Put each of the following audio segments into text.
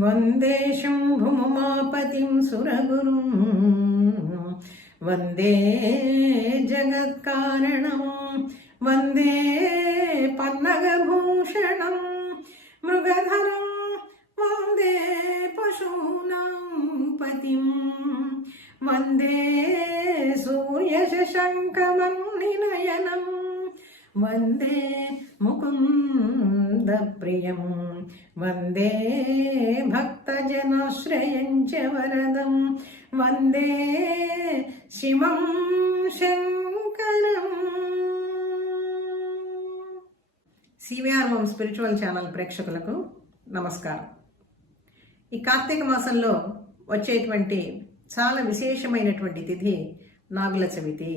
వందే శంభుమాపతిం సురగురుం వందే జగత్కారణం వందే పన్నగభూషణం మృగధరం వందే పశూనాం పతిం వందే సూర్యశశంకమన్నినయనం వందే ముకుందప్రియం వందే భక్తజనాశ్రయం చ వరదం వందే శివం శంకరం. సివిఆర్ హోమ్ స్పిరిచువల్ ఛానల్ ప్రేక్షకులకు నమస్కారం. ఈ కార్తీక మాసంలో వచ్చేటువంటి చాలా విశేషమైనటువంటి తిథి నాగుల చవితి.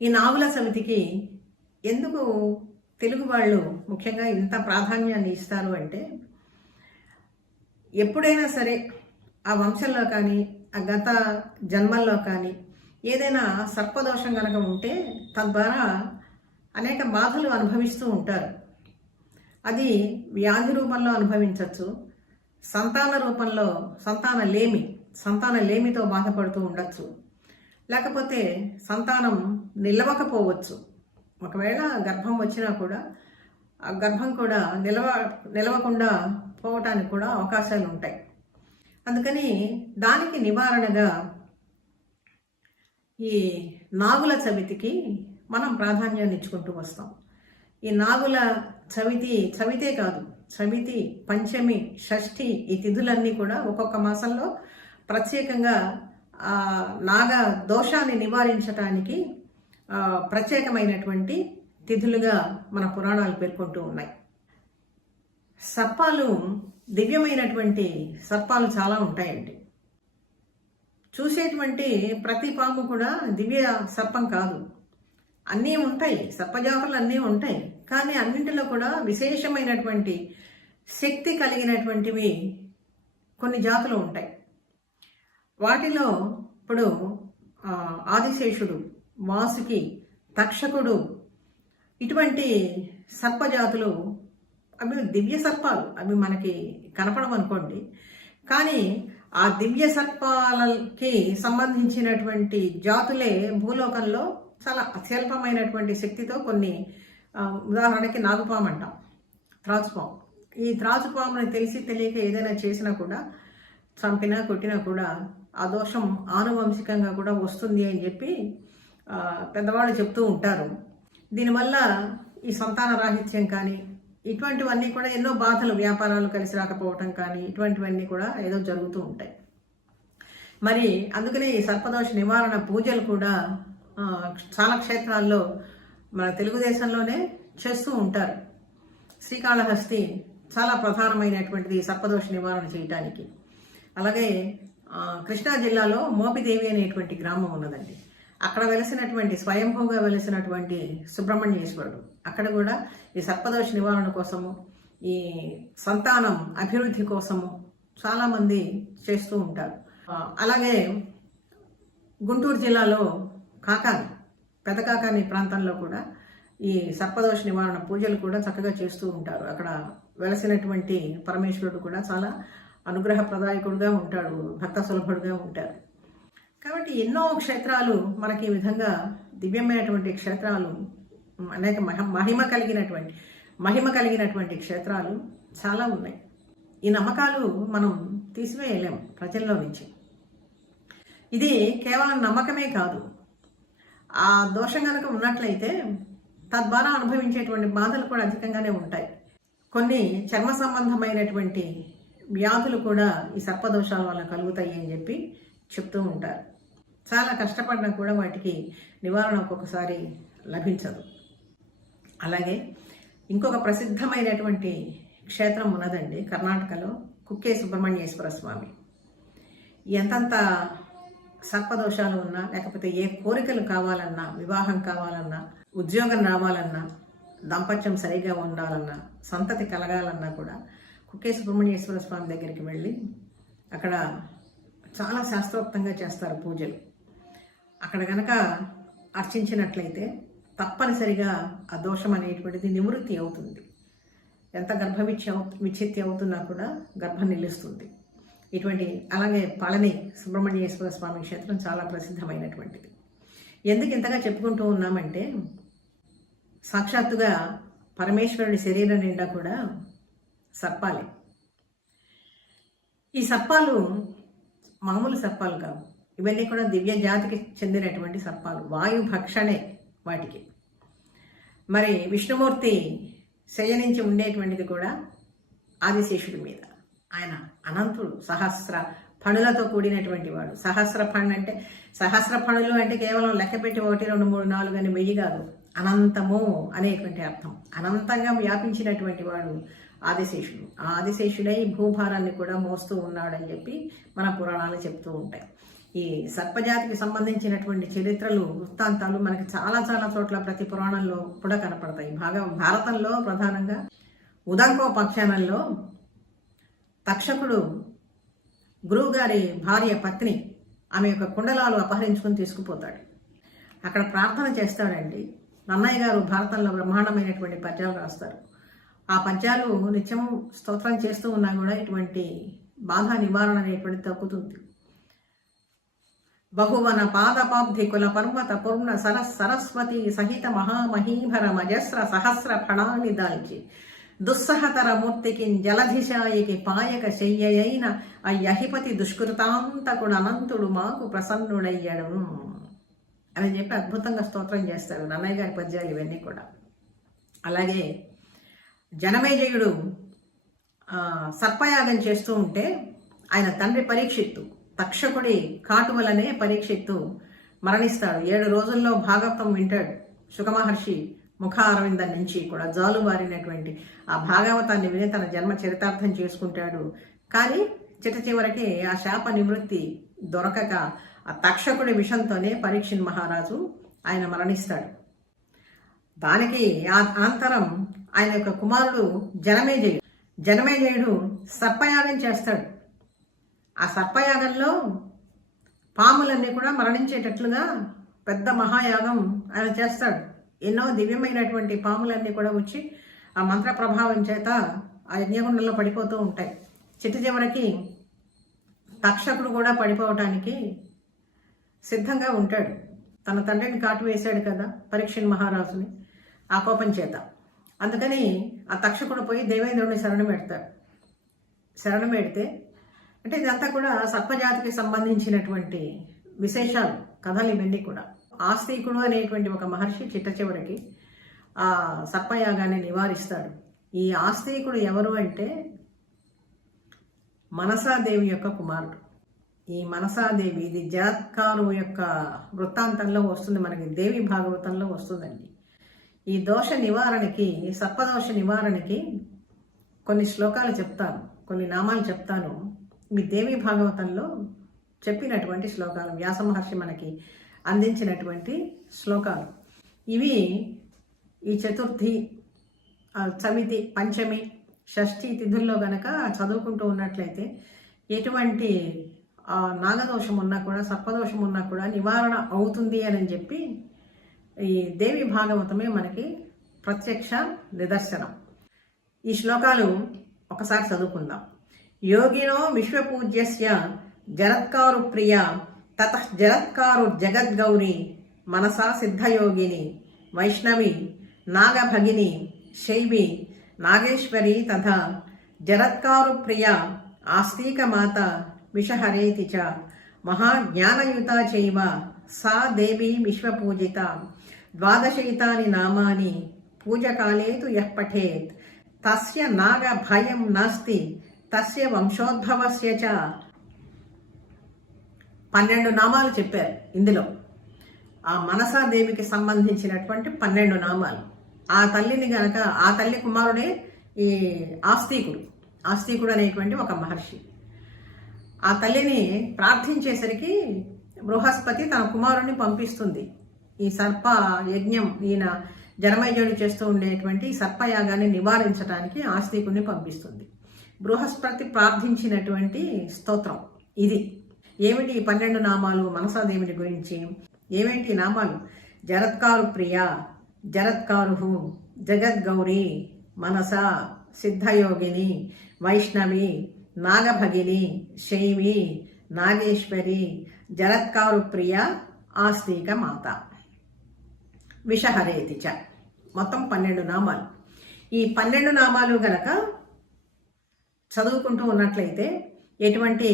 ఈ నాగుల చవితికి ఎందుకు తెలుగు వాళ్ళు ముఖ్యంగా ఇంత ప్రాధాన్యాన్ని ఇస్తారు అంటే, ఎప్పుడైనా సరే ఆ వంశంలో కానీ ఆ గత జన్మల్లో కానీ ఏదైనా సర్పదోషం కనుక ఉంటే తద్వారా అనేక బాధలు అనుభవిస్తూ ఉంటారు. అది వ్యాధి రూపంలో అనుభవించవచ్చు, సంతాన రూపంలో సంతాన లేమితో బాధపడుతూ ఉండొచ్చు, లేకపోతే సంతానం నిలవకపోవచ్చు. ఒకవేళ గర్భం వచ్చినా కూడా ఆ గర్భం కూడా నిలవకుండా పోవటానికి కూడా అవకాశాలు ఉంటాయి. అందుకని దానికి నివారణగా ఈ నాగుల చవితికి మనం ప్రాధాన్యాన్ని ఇచ్చుకుంటూ వస్తాం. ఈ నాగుల చవితే కాదు, చవితి, పంచమి, షష్ఠి ఈ తిథులన్నీ కూడా ఒక్కొక్క మాసంలో ప్రత్యేకంగా నాగ దోషాన్ని నివారించటానికి ప్రత్యేకమైనటువంటి తిథులుగా మన పురాణాలు పేర్కొంటూ ఉన్నాయి. సర్పాలు, దివ్యమైనటువంటి సర్పాలు చాలా ఉంటాయండి. చూసేటువంటి ప్రతి పాము కూడా దివ్య సర్పం కాదు, అన్నీ ఉంటాయి, సర్పజాతులు అన్నీ ఉంటాయి. కానీ అన్నింటిలో కూడా విశేషమైనటువంటి శక్తి కలిగినటువంటివి కొన్ని జాతులు ఉంటాయి. వాటిలో ఇప్పుడు ఆదిశేషుడు, వాసుకి, తక్షకుడు ఇటువంటి సర్పజాతులు అవి దివ్య సర్పాలు. అవి మనకి కనపడమనుకోండి, కానీ ఆ దివ్య సర్పాలకి సంబంధించినటువంటి జాతులే భూలోకంలో చాలా అత్యల్పమైనటువంటి శక్తితో కొన్ని, ఉదాహరణకి నాగుపాము అంటాం, త్రాచుపాము. ఈ త్రాచుపాముని తెలిసి తెలియక ఏదైనా చేసినా కూడా, చంపినా కొట్టినా కూడా ఆ దోషం ఆనువంశికంగా కూడా వస్తుంది అని చెప్పి పెద్దవాళ్ళు చెప్తూ ఉంటారు. దీనివల్ల ఈ సంతాన రాహిత్యం కానీ ఇటువంటివన్నీ కూడా ఎన్నో బాధలు, వ్యాపారాలు కలిసి రాకపోవటం కానీ ఇటువంటివన్నీ కూడా ఏదో జరుగుతూ ఉంటాయి. మరి అందుకనే ఈ సర్పదోష నివారణ పూజలు కూడా చాలా క్షేత్రాల్లో మన తెలుగుదేశంలోనే చేస్తూ ఉంటారు. శ్రీకాళహస్తి చాలా ప్రధానమైనటువంటిది సర్పదోష నివారణ చేయటానికి. అలాగే కృష్ణా జిల్లాలో మోపిదేవి అనేటువంటి గ్రామం ఉన్నదండి. అక్కడ వెలిసినటువంటి, స్వయంభూగా వెలిసినటువంటి సుబ్రహ్మణ్యేశ్వరుడు, అక్కడ కూడా ఈ సర్పదోష నివారణ కోసము, ఈ సంతానం అభివృద్ధి కోసము చాలామంది చేస్తూ ఉంటారు. అలాగే గుంటూరు జిల్లాలో పెద్ద కాకాని ప్రాంతంలో కూడా ఈ సర్పదోష నివారణ పూజలు కూడా చక్కగా చేస్తూ ఉంటారు. అక్కడ వెలసినటువంటి పరమేశ్వరుడు కూడా చాలా అనుగ్రహప్రదాయకుడుగా ఉంటాడు, భక్త సులభుడుగా ఉంటారు. కాబట్టి ఎన్నో క్షేత్రాలు మనకి ఈ విధంగా దివ్యమైనటువంటి క్షేత్రాలు, అనేక మహిమ కలిగినటువంటి క్షేత్రాలు చాలా ఉన్నాయి. ఈ నమ్మకాలు మనం తీసివేయలేం ప్రజల్లో నుంచి. ఇది కేవలం నమ్మకమే కాదు, ఆ దోషం కనుక ఉన్నట్లయితే తద్వారా అనుభవించేటువంటి బాధలు కూడా అధికంగానే ఉంటాయి. కొన్ని చర్మ సంబంధమైనటువంటి వ్యాధులు కూడా ఈ సర్పదోషాల వల్ల కలుగుతాయి అని చెప్పి చెప్తూ ఉంటారు. చాలా కష్టపడినా కూడా వాటికి నివారణ ఒక్కొక్కసారి లభించదు. అలాగే ఇంకొక ప్రసిద్ధమైనటువంటి క్షేత్రం ఉన్నదండి కర్ణాటకలో, కుక్కే సుబ్రహ్మణ్యేశ్వర స్వామి. ఎంతంత సర్పదోషాలు ఉన్నా, లేకపోతే ఏ కోరికలు కావాలన్నా, వివాహం కావాలన్నా, ఉద్యోగం రావాలన్నా, దాంపత్యం సరిగా ఉండాలన్నా, సంతతి కలగాలన్నా కూడా కుక్కే సుబ్రహ్మణ్యేశ్వర స్వామి దగ్గరికి వెళ్ళి అక్కడ చాలా శాస్త్రోక్తంగా చేస్తారు పూజలు. అక్కడ గనక అర్చించినట్లయితే తప్పనిసరిగా ఆ దోషం అనేటువంటిది నివృత్తి అవుతుంది. ఎంత విచ్ఛిత్తి అవుతున్నా కూడా గర్భం నిలుస్తుంది. ఇటువంటి అలాగే పళని సుబ్రహ్మణ్యేశ్వర స్వామి క్షేత్రం చాలా ప్రసిద్ధమైనటువంటిది. ఎందుకు ఇంతగా చెప్పుకుంటూ ఉన్నామంటే సాక్షాత్తుగా పరమేశ్వరుడి శరీరం నిండా కూడా సర్పాలే. ఈ సర్పాలు మామూలు సర్పాలు కావు, ఇవన్నీ కూడా దివ్య జాతికి చెందినటువంటి సర్పాలు, వాయు భక్షణే వాటికి. మరి విష్ణుమూర్తి శయనించి ఉండేటువంటిది కూడా ఆదిశేషుడి మీద. ఆయన అనంతుడు, సహస్ర ఫణులతో కూడినటువంటి వాడు. సహస్ర ఫణులు అంటే కేవలం లెక్కపెట్టి 1 2 3 4 అని 1000 కాదు, అనంతము అనేటువంటి అర్థం. అనంతంగా వ్యాపించినటువంటి వాడు ఆదిశేషుడు. ఆ ఆదిశేషుడై భూభారాన్ని కూడా మోస్తూ ఉన్నాడని చెప్పి మన పురాణాలు చెప్తూ ఉంటాయి. ఈ సర్పజాతికి సంబంధించినటువంటి చరిత్రలు, వృత్తాంతాలు మనకి చాలా చాలా చోట్ల ప్రతి పురాణంలో కూడా కనపడతాయి. భారతంలో ప్రధానంగా ఉదంకోపాఖ్యానంలో తక్షకుడు గురువుగారి భార్య పత్ని ఆమె యొక్క కుండలాలు అపహరించుకుని తీసుకుపోతాడు. అక్కడ ప్రార్థన చేస్తాడండి. నన్నయ్య గారు భారతంలో బ్రహ్మాండమైనటువంటి పద్యాలు రాస్తారు. ఆ పద్యాలు నిత్యము స్తోత్రం చేస్తూ ఉన్నా కూడా ఇటువంటి బాధ నివారణ అనేటువంటి తగ్గుతుంది. బహువన పాదపాబ్ధి కుల పర్వత పూర్ణ సరస్వతి సహిత మహామహీభర మజస్ర సహస్ర ఫణాన్ని దాల్చి దుస్సహతర మూర్తికి జలధిశాయికి పాయక శయ్యయైన అయ్యహిపతి దుష్కృతాంతకుడు అనంతుడు మాకు ప్రసన్నుడయ్యడు అని చెప్పి అద్భుతంగా స్తోత్రం చేస్తాడు నన్నయ్య గారి పద్యాలు ఇవన్నీ కూడా. అలాగే జనమేజయుడు సర్పయాగం చేస్తూ ఉంటే ఆయన తండ్రి పరీక్షిత్తు తక్షకుడి కాటు వలనే పరీక్షిత్తు మరణిస్తాడు. 7 రోజుల్లో భాగవతం వింటాడు. శుకమహర్షి ముఖ అరవిందం నుంచి కూడా జాలువారినటువంటి ఆ భాగవతాన్ని విని తన జన్మ చరితార్థం చేసుకుంటాడు. కానీ చివరికి ఆ శాప నివృత్తి దొరకక ఆ తక్షకుడి విషంతోనే పరీక్షిత్ మహారాజు ఆయన మరణిస్తాడు. దానికి అనంతరం ఆయన యొక్క కుమారుడు జనమేజయుడు సర్పయాగం చేస్తాడు. ఆ సర్పయాగంలో పాములన్నీ కూడా మరణించేటట్లుగా పెద్ద మహాయాగం ఆయన చేస్తాడు. ఎన్నో దివ్యమైనటువంటి పాములన్నీ కూడా వచ్చి ఆ మంత్ర ప్రభావం చేత ఆ యజ్ఞగుండంలో పడిపోతూ ఉంటాయి. చివరికి తక్షకుడు కూడా పడిపోవటానికి సిద్ధంగా ఉంటాడు. తన తండ్రిని కాటు వేశాడు కదా పరీక్షిత్ మహారాజుని ఆ కోపం చేత. అందుకని ఆ తక్షకుడు పోయి దేవేంద్రుడిని శరణం పెడితే అంటే ఇదంతా కూడా సర్పజాతికి సంబంధించినటువంటి విశేషాలు, కథలు ఇవన్నీ కూడా. ఆస్తికుడు అనేటువంటి ఒక మహర్షి చివరికి ఆ సర్పయాగాన్ని నివారిస్తాడు. ఈ ఆస్తికుడు ఎవరు అంటే మనసాదేవి యొక్క కుమారుడు. ఈ మనసాదేవి ఇది జరత్కారు యొక్క వృత్తాంతంలో వస్తుంది, మనకి దేవి భాగవతంలో వస్తుందండి. ఈ దోష నివారణకి, సర్పదోష నివారణకి కొన్ని శ్లోకాలు చెప్తాను, కొన్ని నామాలు చెప్తాను. మీ దేవి భాగవతంలో చెప్పినటువంటి శ్లోకాలు, వ్యాస మహర్షి మనకి అందించినటువంటి శ్లోకాలు ఇవి. ఈ చతుర్థి, చవితి, పంచమి, షష్ఠి తిథుల్లో గనక చదువుకుంటూ ఉన్నట్లయితే ఎటువంటి నాగదోషం ఉన్నా కూడా, సర్పదోషం ఉన్నా కూడా నివారణ అవుతుంది అని చెప్పి ఈ దేవి భాగవతమే మనకి ప్రత్యక్ష నిదర్శనం. ఈ శ్లోకాలు ఒకసారి చదువుకుందాం. యోగినో విశ్వపూజ్యస్య జరత్కారు ప్రియ తత జరత్కారు జగద్గౌరి మనసా సిద్ధయోగిని వైష్ణవి నాగభగిని శైవి నాగేశ్వరి తథా జరత్కారు ప్రియ ఆస్తికమాత విషహరేతి చ మహాజ్ఞానయుత చైవ సా దేవి విశ్వపూజిత ద్వాదశైతాని నామాని పూజకాలే తు యః పఠేత్ తస్య నాగ భయం నాస్తి తస్య వంశోద్భవస్య చ. 12 నామాలు చెప్పారు ఇందులో. ఆ మనసాదేవికి సంబంధించినటువంటి 12 నామాలు. ఆ తల్లిని గనక, ఆ తల్లి కుమారుడే ఈ ఆస్తికుడు అనేటువంటి ఒక మహర్షి. ఆ తల్లిని ప్రార్థించేసరికి బృహస్పతి తన కుమారుణ్ణి పంపిస్తుంది. ఈ సర్ప యజ్ఞం, ఈయన జనమేజయుడు చేస్తూ ఉండేటువంటి సర్పయాగాన్ని నివారించడానికి ఆస్తికుడిని పంపిస్తుంది. బృహస్పతి ప్రార్థించినటువంటి స్తోత్రం ఇది. ఏమిటి ఈ 12 నామాలు మనసాదేవిని గురించి? ఏమిటి నామాలు? జరత్కారు ప్రియ, జరత్కారు, జగద్గౌరి, మనస, సిద్ధయోగిని, వైష్ణవి, నాగభగిని, శైవి, నాగేశ్వరి, జరత్కారు ప్రియ, ఆస్తిక మాత, విషహరేతి చ. మొత్తం 12 నామాలు. ఈ 12 నామాలు గనక చదువుకుంటూ ఉన్నట్లయితే ఎటువంటి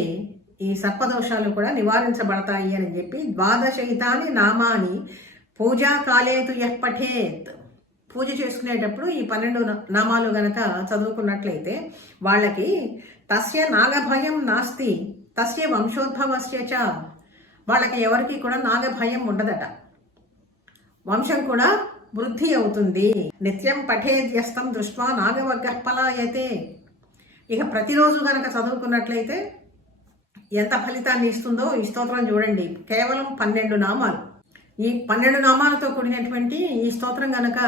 ఈ సర్పదోషాలు కూడా నివారించబడతాయి అని చెప్పి, ద్వాదశైతాని నామాని పూజా కాలేతు యః పఠేత్. పూజ చేసుకునేటప్పుడు ఈ 12 నామాలు గనక చదువుకున్నట్లయితే వాళ్ళకి తస్య నాగభయం నాస్తి తస్య వంశోద్భవస్య చ. వాళ్ళకి ఎవరికి కూడా నాగభయం ఉండదట, వంశం కూడా వృద్ధి అవుతుంది. నిత్యం పఠేద్యస్తం దృష్ట్వా నాగవర్గః పలాయతే. ఇక ప్రతిరోజు గనక చదువుకున్నట్లయితే ఎంత ఫలితాన్ని ఇస్తుందో ఈ స్తోత్రం చూడండి. కేవలం 12 నామాలు. ఈ 12 నామాలతో కూడినటువంటి ఈ స్తోత్రం గనక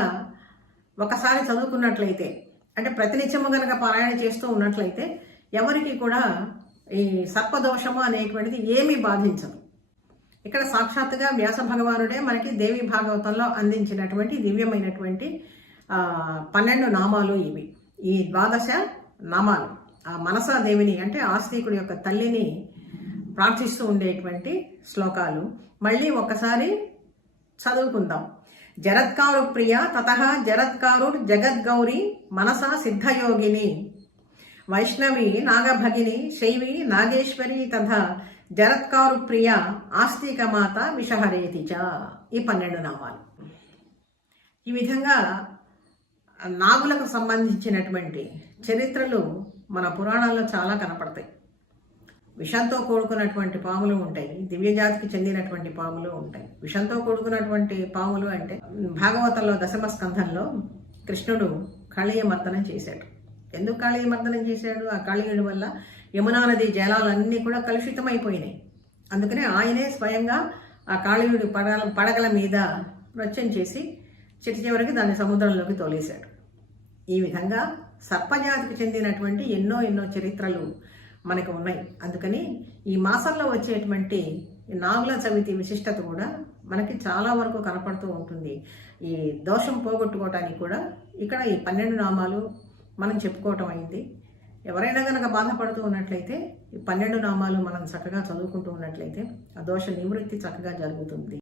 ఒకసారి చదువుకున్నట్లయితే, అంటే ప్రతినిత్యము గనక పారాయణ చేస్తూ ఉన్నట్లయితే ఎవరికి కూడా ఈ సర్పదోషము అనేటువంటిది ఏమీ బాధించదు. ఇక్కడ సాక్షాత్తుగా వ్యాస భగవానుడే మనకి దేవి భాగవతంలో అందించినటువంటి దివ్యమైనటువంటి 12 నామాలు ఇవి. ఈ 12 నామాలు ఆ మనసాదేవిని అంటే ఆస్తికుడి యొక్క తల్లిని ప్రార్థిస్తూ ఉండేటువంటి శ్లోకాలు. మళ్ళీ ఒక్కసారి చదువుకుందాం. జరత్కారు ప్రియ తతః జరత్కారు జగద్గౌరి మనసా సిద్ధయోగిని, వైష్ణవి నాగభగిని, శైవి నాగేశ్వరి తథా జరత్కారు ప్రియ, ఆస్తిక మాత, విషహరేతి చ. ఈ 12 నామాలు. ఈ విధంగా నాగులకు సంబంధించినటువంటి చరిత్రలు మన పురాణాల్లో చాలా కనపడతాయి. విషంతో కూడుకున్నటువంటి పాములు ఉంటాయి, దివ్యజాతికి చెందినటువంటి పాములు ఉంటాయి. విషంతో కూడుకున్నటువంటి పాములు అంటే భాగవతంలో 10వ స్కంధంలో కృష్ణుడు కాళీయమర్దనం చేశాడు. ఎందుకు కాళీయమర్దనం చేశాడు? ఆ కాళీయుడి వల్ల యమునా నది జలాలన్నీ కూడా కలుషితమైపోయినాయి. అందుకనే ఆయనే స్వయంగా ఆ కాళీయుడి పడగల మీద నృత్యం చేసి చివరికి దాన్ని సముద్రంలోకి తోలేశాడు. ఈ విధంగా సర్పజాతికి చెందినటువంటి ఎన్నో చరిత్రలు మనకు ఉన్నాయి. అందుకని ఈ మాసంలో వచ్చేటువంటి నాగుల చవితి విశిష్టత కూడా మనకి చాలా వరకు కనపడుతూ ఉంటుంది. ఈ దోషం పోగొట్టుకోవటానికి కూడా ఇక్కడ ఈ 12 నామాలు మనం చెప్పుకోవటం అయింది. ఎవరైనా కనుక బాధపడుతూ ఉన్నట్లయితే ఈ 12 నామాలు మనం చక్కగా చదువుకుంటూ ఉన్నట్లయితే ఆ దోష నివృత్తి చక్కగా జరుగుతుంది.